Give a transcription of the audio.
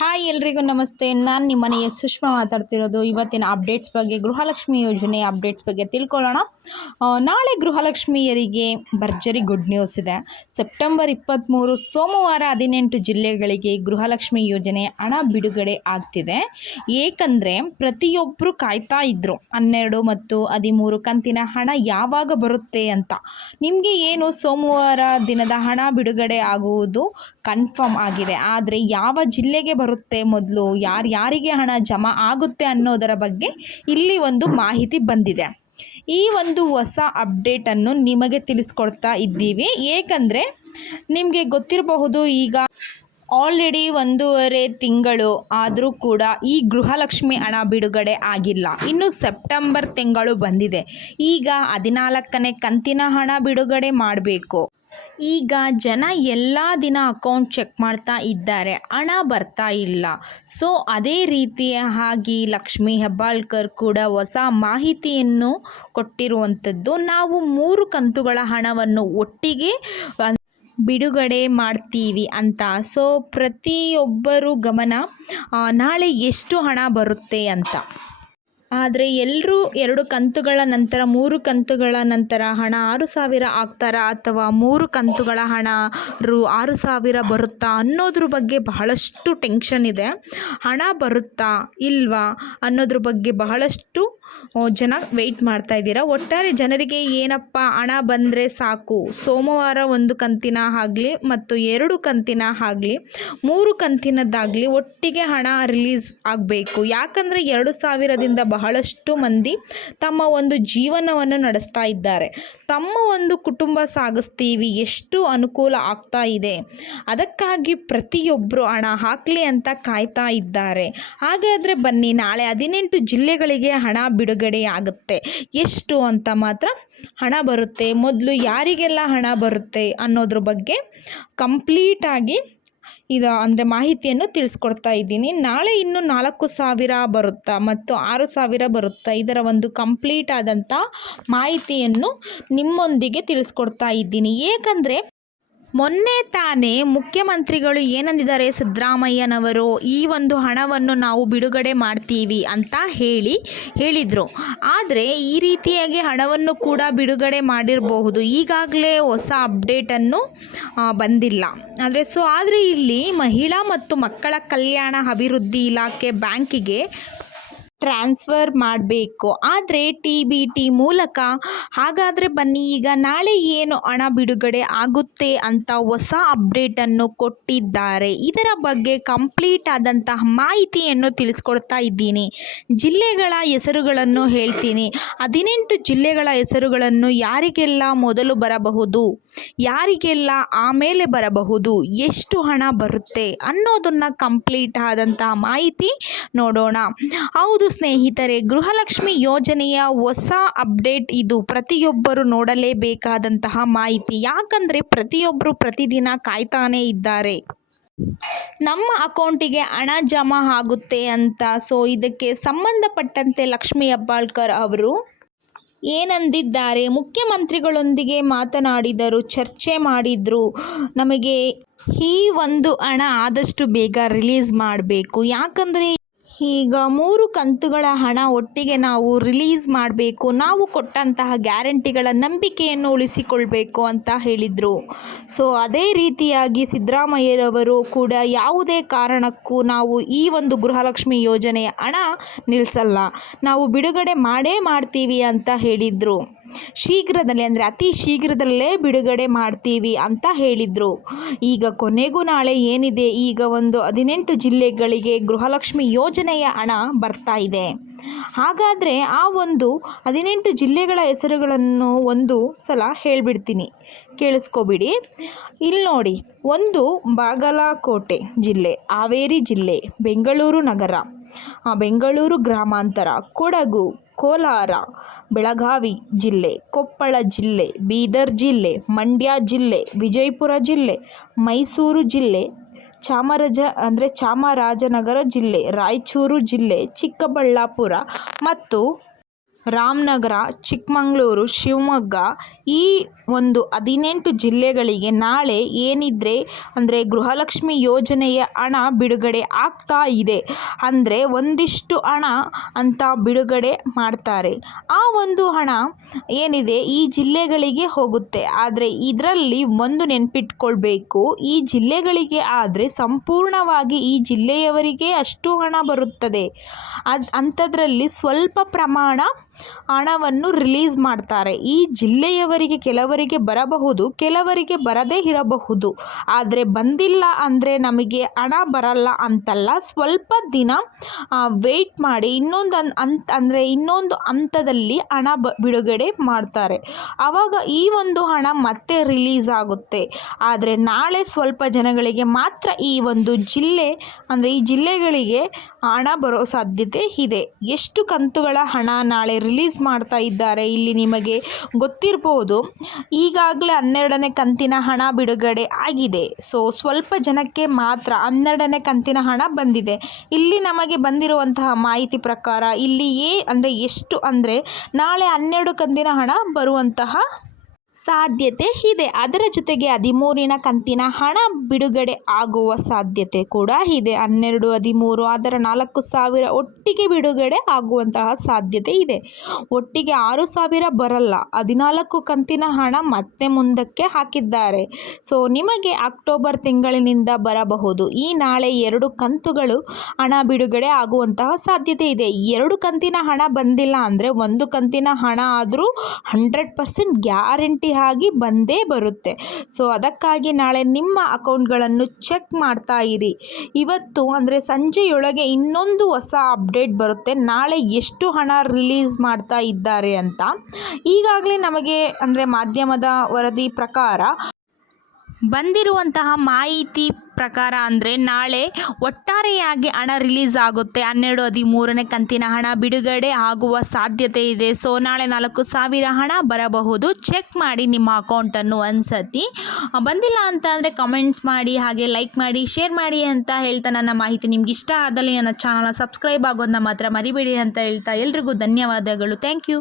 Hi ಎಲ್ರಿಗೂ ನಮಸ್ತೆ. ನಾನು ನಿಮ್ಮ ಮನೆಯ ಸುಷ್ಮಾ ಮಾತಾಡ್ತಿರೋದು. ಇವತ್ತಿನ ಅಪ್ಡೇಟ್ಸ್ ಬಗ್ಗೆ, ಗೃಹಲಕ್ಷ್ಮಿ ಯೋಜನೆ ಅಪ್ಡೇಟ್ಸ್ ಬಗ್ಗೆ ತಿಳ್ಕೊಳ್ಳೋಣ. ನಾಳೆ ಗೃಹಲಕ್ಷ್ಮಿಯರಿಗೆ ಭರ್ಜರಿ ಗುಡ್ ನ್ಯೂಸ್ ಇದೆ. ಸೆಪ್ಟೆಂಬರ್ 23 ಸೋಮವಾರ 18 ಜಿಲ್ಲೆಗಳಿಗೆ ಗೃಹಲಕ್ಷ್ಮಿ ಯೋಜನೆ ಹಣ ಬಿಡುಗಡೆ ಆಗ್ತಿದೆ. ಏಕೆಂದರೆ ಪ್ರತಿಯೊಬ್ಬರು ಕಾಯ್ತಾ ಇದ್ದರು 12 ಮತ್ತು 13 ಕಂತಿನ ಹಣ ಯಾವಾಗ ಬರುತ್ತೆ ಅಂತ. ನಿಮಗೆ ಏನು ಸೋಮವಾರ ದಿನದ ಹಣ ಬಿಡುಗಡೆ ಆಗುವುದು ಕನ್ಫರ್ಮ್ ಆಗಿದೆ. ಆದರೆ ಯಾವ ಜಿಲ್ಲೆಗೆ ಬರುತ್ತೆ, ಮೊದಲು ಯಾರಿಗೆ ಹಣ ಜಮಾ ಆಗುತ್ತೆ ಅನ್ನೋದರ ಬಗ್ಗೆ ಇಲ್ಲಿ ಒಂದು ಮಾಹಿತಿ ಬಂದಿದೆ. ಈ ಒಂದು ಹೊಸ ಅಪ್ಡೇಟನ್ನು ನಿಮಗೆ ತಿಳಿಸ್ಕೊಡ್ತಾ ಇದ್ದೀವಿ. ಏಕೆಂದರೆ ನಿಮಗೆ ಗೊತ್ತಿರಬಹುದು, ಈಗ ಆಲ್ರೆಡಿ 1.5 ತಿಂಗಳು ಆದರೂ ಕೂಡ ಈ ಗೃಹಲಕ್ಷ್ಮಿ ಹಣ ಬಿಡುಗಡೆ ಆಗಿಲ್ಲ. ಇನ್ನು ಸೆಪ್ಟೆಂಬರ್ ತಿಂಗಳು ಬಂದಿದೆ. ಈಗ 14ನೇ ಕಂತಿನ ಹಣ ಬಿಡುಗಡೆ ಮಾಡಬೇಕು. ಈಗ ಜನ ಎಲ್ಲ ದಿನ ಅಕೌಂಟ್ ಚೆಕ್ ಮಾಡ್ತಾ ಇದ್ದಾರೆ, ಹಣ ಬರ್ತಾ ಇಲ್ಲ. ಸೊ ಅದೇ ರೀತಿಯಾಗಿ ಲಕ್ಷ್ಮಿ ಹೆಬ್ಬಾಳ್ಕರ್ ಕೂಡ ಹೊಸ ಮಾಹಿತಿಯನ್ನು ಕೊಟ್ಟಿರುವಂಥದ್ದು. ನಾವು 3 ಕಂತುಗಳ ಹಣವನ್ನು ಒಟ್ಟಿಗೆ ಬಿಡುಗಡೆ ಮಾಡ್ತೀವಿ ಅಂತ. ಸೊ ಪ್ರತಿಯೊಬ್ಬರು ಗಮನ, ನಾಳೆ ಎಷ್ಟು ಹಣ ಬರುತ್ತೆ ಅಂತ. ಆದರೆ ಎಲ್ಲರೂ 2 ಕಂತುಗಳ ನಂತರ 3 ಕಂತುಗಳ ನಂತರ ಹಣ 6,000 ಆಗ್ತಾರಾ, ಅಥವಾ 3 ಕಂತುಗಳ ಹಣ 6,000 ಬರುತ್ತಾ ಅನ್ನೋದ್ರ ಬಗ್ಗೆ ಬಹಳಷ್ಟು ಟೆನ್ಷನ್ ಇದೆ. ಹಣ ಬರುತ್ತಾ ಇಲ್ವಾ ಅನ್ನೋದ್ರ ಬಗ್ಗೆ ಬಹಳಷ್ಟು ಜನ ವೆಯ್ಟ್ ಮಾಡ್ತಾ ಇದ್ದೀರಾ. ಒಟ್ಟಾರೆ ಜನರಿಗೆ ಏನಪ್ಪ, ಹಣ ಬಂದರೆ ಸಾಕು. ಸೋಮವಾರ 1 ಕಂತಿನ ಆಗಲಿ ಮತ್ತು 2 ಕಂತಿನ ಆಗಲಿ 3 ಕಂತಿನದ್ದಾಗಲಿ ಒಟ್ಟಿಗೆ ಹಣ ರಿಲೀಸ್ ಆಗಬೇಕು. ಯಾಕಂದರೆ 2,000ದಿಂದ ಬಹಳಷ್ಟು ಮಂದಿ ತಮ್ಮ ಒಂದು ಜೀವನವನ್ನು ನಡೆಸ್ತಾ ಇದ್ದಾರೆ, ತಮ್ಮ ಒಂದು ಕುಟುಂಬ ಸಾಗಿಸ್ತೀವಿ, ಎಷ್ಟು ಅನುಕೂಲ ಆಗ್ತಾ ಇದೆ. ಅದಕ್ಕಾಗಿ ಪ್ರತಿಯೊಬ್ಬರು ಹಣ ಹಾಕಲಿ ಅಂತ ಕಾಯ್ತಾ ಇದ್ದಾರೆ. ಹಾಗಾದರೆ ಬನ್ನಿ, ನಾಳೆ 18 ಜಿಲ್ಲೆಗಳಿಗೆ ಹಣ ಬಿಡುಗಡೆ ಆಗುತ್ತೆ. ಎಷ್ಟು ಅಂತ ಮಾತ್ರ ಹಣ ಬರುತ್ತೆ, ಮೊದಲು ಯಾರಿಗೆಲ್ಲ ಹಣ ಬರುತ್ತೆ ಅನ್ನೋದ್ರ ಬಗ್ಗೆ ಕಂಪ್ಲೀಟಾಗಿ ಅಂದರೆ ಮಾಹಿತಿಯನ್ನು ತಿಳಿಸ್ಕೊಡ್ತಾ ಇದ್ದೀನಿ. ನಾಳೆ ಇನ್ನು 4,000 ಬರುತ್ತಾ ಮತ್ತು 6,000 ಬರುತ್ತಾ, ಇದರ ಒಂದು ಕಂಪ್ಲೀಟ್ ಆದಂಥ ಮಾಹಿತಿಯನ್ನು ನಿಮ್ಮೊಂದಿಗೆ ತಿಳಿಸ್ಕೊಡ್ತಾ ಇದ್ದೀನಿ. ಏಕೆಂದರೆ ಮೊನ್ನೆ ತಾನೇ ಮುಖ್ಯಮಂತ್ರಿಗಳು ಏನಂದಿದ್ದಾರೆ, ಸಿದ್ದರಾಮಯ್ಯನವರು ಈ ಒಂದು ಹಣವನ್ನು ನಾವು ಬಿಡುಗಡೆ ಮಾಡ್ತೀವಿ ಅಂತ ಹೇಳಿದರು. ಆದರೆ ಈ ರೀತಿಯಾಗಿ ಹಣವನ್ನು ಕೂಡ ಬಿಡುಗಡೆ ಮಾಡಿರಬಹುದು. ಈಗಾಗಲೇ ಹೊಸ ಅಪ್ಡೇಟನ್ನು ಬಂದಿಲ್ಲ. ಆದರೆ ಇಲ್ಲಿ ಮಹಿಳಾ ಮತ್ತು ಮಕ್ಕಳ ಕಲ್ಯಾಣ ಅಭಿವೃದ್ಧಿ ಇಲಾಖೆ ಬ್ಯಾಂಕಿಗೆ ಟ್ರಾನ್ಸ್ಫರ್ ಮಾಡಬೇಕು, ಆದರೆ TBT ಮೂಲಕ. ಹಾಗಾದರೆ ಬನ್ನಿ, ಈಗ ನಾಳೆ ಏನು ಹಣ ಬಿಡುಗಡೆ ಆಗುತ್ತೆ ಅಂತ ಹೊಸ ಅಪ್ಡೇಟನ್ನು ಕೊಟ್ಟಿದ್ದಾರೆ. ಇದರ ಬಗ್ಗೆ ಕಂಪ್ಲೀಟ್ ಆದಂತಹ ಮಾಹಿತಿಯನ್ನು ತಿಳಿಸ್ಕೊಡ್ತಾ ಇದ್ದೀನಿ. ಜಿಲ್ಲೆಗಳ ಹೆಸರುಗಳನ್ನು ಹೇಳ್ತೀನಿ. 18 ಜಿಲ್ಲೆಗಳ ಹೆಸರುಗಳನ್ನು ಯಾರಿಗೆಲ್ಲ ಮೊದಲು ಬರಬಹುದು, ಯಾರಿಗೆಲ್ಲ ಆಮೇಲೆ ಬರಬಹುದು, ಎಷ್ಟು ಹಣ ಬರುತ್ತೆ ಅನ್ನೋದನ್ನು ಕಂಪ್ಲೀಟ್ ಆದಂತಹ ಮಾಹಿತಿ ನೋಡೋಣ. ಹೌದು ಸ್ನೇಹಿತರೆ, ಗೃಹಲಕ್ಷ್ಮಿ ಯೋಜನೆಯ ಹೊಸ ಅಪ್ಡೇಟ್ ಇದು. ಪ್ರತಿಯೊಬ್ಬರು ನೋಡಲೇಬೇಕಾದಂತಹ ಮಾಹಿತಿ. ಯಾಕಂದರೆ ಪ್ರತಿಯೊಬ್ಬರು ಪ್ರತಿದಿನ ಕಾಯ್ತಾನೇ ಇದ್ದಾರೆ ನಮ್ಮ ಅಕೌಂಟಿಗೆ ಹಣ ಜಮಾ ಆಗುತ್ತೆ ಅಂತ. ಸೊ ಇದಕ್ಕೆ ಸಂಬಂಧಪಟ್ಟಂತೆ ಲಕ್ಷ್ಮಿ ಹೆಬ್ಬಾಳ್ಕರ್ ಅವರು ಏನಂದಿದ್ದಾರೆ, ಮುಖ್ಯಮಂತ್ರಿಗಳೊಂದಿಗೆ ಮಾತನಾಡಿದರು, ಚರ್ಚೆ ಮಾಡಿದರು. ನಮಗೆ ಈ ಒಂದು ಹಣ ಆದಷ್ಟು ಬೇಗ ರಿಲೀಸ್ ಮಾಡಬೇಕು. ಯಾಕಂದರೆ ಈಗ 3 ಕಂತುಗಳ ಹಣ ಒಟ್ಟಿಗೆ ನಾವು ರಿಲೀಸ್ ಮಾಡಬೇಕು. ನಾವು ಕೊಟ್ಟಂತಹ ಗ್ಯಾರಂಟಿಗಳ ನಂಬಿಕೆಯನ್ನು ಉಳಿಸಿಕೊಳ್ಬೇಕು ಅಂತ ಹೇಳಿದರು. ಸೊ ಅದೇ ರೀತಿಯಾಗಿ ಸಿದ್ದರಾಮಯ್ಯರವರು ಕೂಡ ಯಾವುದೇ ಕಾರಣಕ್ಕೂ ನಾವು ಈ ಒಂದು ಗೃಹಲಕ್ಷ್ಮಿ ಯೋಜನೆಯ ಹಣ ನಿಲ್ಲಿಸಲ್ಲ, ನಾವು ಬಿಡುಗಡೆ ಮಾಡೇ ಮಾಡ್ತೀವಿ ಅಂತ ಹೇಳಿದರು. ಶೀಘ್ರದಲ್ಲೇ, ಅಂದರೆ ಅತಿ ಶೀಘ್ರದಲ್ಲೇ ಬಿಡುಗಡೆ ಮಾಡ್ತೀವಿ ಅಂತ ಹೇಳಿದರು. ಈಗ ಕೊನೆಗೂ ನಾಳೆ ಏನಿದೆ, ಈಗ ಒಂದು 18 ಜಿಲ್ಲೆಗಳಿಗೆ ಗೃಹಲಕ್ಷ್ಮಿ ಯೋಜನೆಯ ಹಣ ಬರ್ತಾ ಇದೆ. ಹಾಗಾದರೆ ಆ ಒಂದು 18 ಜಿಲ್ಲೆಗಳ ಹೆಸರುಗಳನ್ನು ಒಂದು ಸಲ ಹೇಳಿಬಿಡ್ತೀನಿ, ಕೇಳಿಸ್ಕೊಬಿಡಿ. ಇಲ್ಲಿ ನೋಡಿ, 1 ಬಾಗಲಕೋಟೆ ಜಿಲ್ಲೆ, ಹಾವೇರಿ ಜಿಲ್ಲೆ, ಬೆಂಗಳೂರು ನಗರ, ಬೆಂಗಳೂರು ಗ್ರಾಮಾಂತರ, ಕೊಡಗು, ಕೋಲಾರ, ಬೆಳಗಾವಿ ಜಿಲ್ಲೆ, ಕೊಪ್ಪಳ ಜಿಲ್ಲೆ, ಬೀದರ್ ಜಿಲ್ಲೆ, ಮಂಡ್ಯ ಜಿಲ್ಲೆ, ವಿಜಯಪುರ ಜಿಲ್ಲೆ, ಮೈಸೂರು ಜಿಲ್ಲೆ, ಚಾಮರಾಜನಗರ ಜಿಲ್ಲೆ, ರಾಯಚೂರು ಜಿಲ್ಲೆ, ಚಿಕ್ಕಬಳ್ಳಾಪುರ ಮತ್ತು ರಾಮನಗರ, ಚಿಕ್ಕಮಗಳೂರು, ಶಿವಮೊಗ್ಗ ಈ ಒಂದು 18 ಜಿಲ್ಲೆಗಳಿಗೆ ನಾಳೆ ಏನಿದ್ರೆ ಅಂದರೆ ಗೃಹಲಕ್ಷ್ಮಿ ಯೋಜನೆಯ ಹಣ ಬಿಡುಗಡೆ ಆಗ್ತಾ ಇದೆ. ಅಂದರೆ ಒಂದಿಷ್ಟು ಹಣ ಅಂತ ಬಿಡುಗಡೆ ಮಾಡ್ತಾರೆ. ಆ ಒಂದು ಹಣ ಏನಿದೆ ಈ ಜಿಲ್ಲೆಗಳಿಗೆ ಹೋಗುತ್ತೆ. ಆದರೆ ಇದರಲ್ಲಿ ಒಂದು ನೆನಪಿಟ್ಕೊಳ್ಬೇಕು, ಈ ಜಿಲ್ಲೆಗಳಿಗೆ ಆದರೆ ಸಂಪೂರ್ಣವಾಗಿ ಈ ಜಿಲ್ಲೆಯವರಿಗೆ ಅಷ್ಟು ಹಣ ಬರುತ್ತದೆ. ಅಂಥದ್ರಲ್ಲಿ ಸ್ವಲ್ಪ ಪ್ರಮಾಣ ಹಣವನ್ನು ರಿಲೀಸ್ ಮಾಡ್ತಾರೆ. ಈ ಜಿಲ್ಲೆಯವರಿಗೆ ಕೆಲವರಿಗೆ ಬರಬಹುದು, ಕೆಲವರಿಗೆ ಬರದೇ ಇರಬಹುದು. ಆದರೆ ಬಂದಿಲ್ಲ ಅಂದರೆ ನಮಗೆ ಹಣ ಬರಲ್ಲ ಅಂತಲ್ಲ, ಸ್ವಲ್ಪ ದಿನ ವೆಯ್ಟ್ ಮಾಡಿ ಇನ್ನೊಂದು ಹಂತದಲ್ಲಿ ಹಣ ಬಿಡುಗಡೆ ಮಾಡ್ತಾರೆ. ಆವಾಗ ಈ ಒಂದು ಹಣ ಮತ್ತೆ ರಿಲೀಸ್ ಆಗುತ್ತೆ. ಆದರೆ ನಾಳೆ ಸ್ವಲ್ಪ ಜನಗಳಿಗೆ ಮಾತ್ರ ಈ ಒಂದು ಜಿಲ್ಲೆ ಅಂದರೆ ಈ ಜಿಲ್ಲೆಗಳಿಗೆ ಹಣ ಬರೋ ಸಾಧ್ಯತೆ ಇದೆ. ಎಷ್ಟು ಕಂತುಗಳ ಹಣ ನಾಳೆ ರಿಲೀಸ್ ಮಾಡ್ತಾ ಇದ್ದಾರೆ ಇಲ್ಲಿ ನಿಮಗೆ ಗೊತ್ತಿರ್ಬೋದು. ಈಗಾಗಲೇ 12ನೇ ಕಂತಿನ ಹಣ ಬಿಡುಗಡೆ ಆಗಿದೆ. ಸೊ ಸ್ವಲ್ಪ ಜನಕ್ಕೆ ಮಾತ್ರ 12ನೇ ಕಂತಿನ ಹಣ ಬಂದಿದೆ. ಇಲ್ಲಿ ನಮಗೆ ಬಂದಿರುವಂತಹ ಮಾಹಿತಿ ಪ್ರಕಾರ ಇಲ್ಲಿ ಎಷ್ಟು ಅಂದರೆ ನಾಳೆ 12 ಕಂತಿನ ಹಣ ಬರುವಂತಹ ಸಾಧ್ಯತೆ ಇದೆ. ಅದರ ಜೊತೆಗೆ 13ನೇ ಕಂತಿನ ಹಣ ಬಿಡುಗಡೆ ಆಗುವ ಸಾಧ್ಯತೆ ಕೂಡ ಇದೆ. 12, 13 ಅದರ 4,000 ಒಟ್ಟಿಗೆ ಬಿಡುಗಡೆ ಆಗುವಂತಹ ಸಾಧ್ಯತೆ ಇದೆ. ಒಟ್ಟಿಗೆ 6,000 ಬರಲ್ಲ, 14 ಕಂತಿನ ಹಣ ಮತ್ತೆ ಮುಂದಕ್ಕೆ ಹಾಕಿದ್ದಾರೆ. ಸೊ ನಿಮಗೆ ಅಕ್ಟೋಬರ್ ತಿಂಗಳಿನಿಂದ ಬರಬಹುದು. ಈ ನಾಳೆ 2 ಕಂತುಗಳು ಹಣ ಬಿಡುಗಡೆ ಆಗುವಂತಹ ಸಾಧ್ಯತೆ ಇದೆ. 2 ಕಂತಿನ ಹಣ ಬಂದಿಲ್ಲ ಅಂದರೆ 1 ಕಂತಿನ ಹಣ ಆದರೂ 100% ಗ್ಯಾರಂಟಿ ಆಗಿ ಬಂದೇ ಬರುತ್ತೆ. ಸೊ ಅದಕ್ಕಾಗಿ ನಾಳೆ ನಿಮ್ಮ ಅಕೌಂಟ್ಗಳನ್ನು ಚೆಕ್ ಮಾಡ್ತಾ ಇರಿ. ಇವತ್ತು ಅಂದರೆ ಸಂಜೆಯೊಳಗೆ ಇನ್ನೊಂದು ಹೊಸ ಅಪ್ಡೇಟ್ ಬರುತ್ತೆ, ನಾಳೆ ಎಷ್ಟು ಹಣ ರಿಲೀಸ್ ಮಾಡ್ತಾ ಇದ್ದಾರೆ ಅಂತ. ಈಗಾಗಲೇ ನಮಗೆ ಅಂದರೆ ಮಾಧ್ಯಮದ ವರದಿ ಪ್ರಕಾರ ಬಂದಿರುವಂತಹ ಮಾಹಿತಿ ಪ್ರಕಾರ ಅಂದರೆ ನಾಳೆ ಒಟ್ಟಾರೆಯಾಗಿ ಹಣ ರಿಲೀಸ್ ಆಗುತ್ತೆ. 12, 13ನೇ ಕಂತಿನ ಹಣ ಬಿಡುಗಡೆ ಆಗುವ ಸಾಧ್ಯತೆ ಇದೆ. ಸೊ ನಾಳೆ 4,000 ಹಣ ಬರಬಹುದು. ಚೆಕ್ ಮಾಡಿ ನಿಮ್ಮ ಅಕೌಂಟನ್ನು ಒಂದ್ಸತಿ. ಬಂದಿಲ್ಲ ಅಂತ ಅಂದರೆ ಕಮೆಂಟ್ಸ್ ಮಾಡಿ, ಹಾಗೆ ಲೈಕ್ ಮಾಡಿ, ಶೇರ್ ಮಾಡಿ ಅಂತ ಹೇಳ್ತಾ, ನನ್ನ ಮಾಹಿತಿ ನಿಮ್ಗೆ ಇಷ್ಟ ಆದಲ್ಲಿ ನನ್ನ ಚಾನಲ್ನ ಸಬ್ಸ್ಕ್ರೈಬ್ ಆಗೋದನ್ನ ಮಾತ್ರ ಮರಿಬೇಡಿ ಅಂತ ಹೇಳ್ತಾ ಎಲ್ರಿಗೂ ಧನ್ಯವಾದಗಳು. Thank you.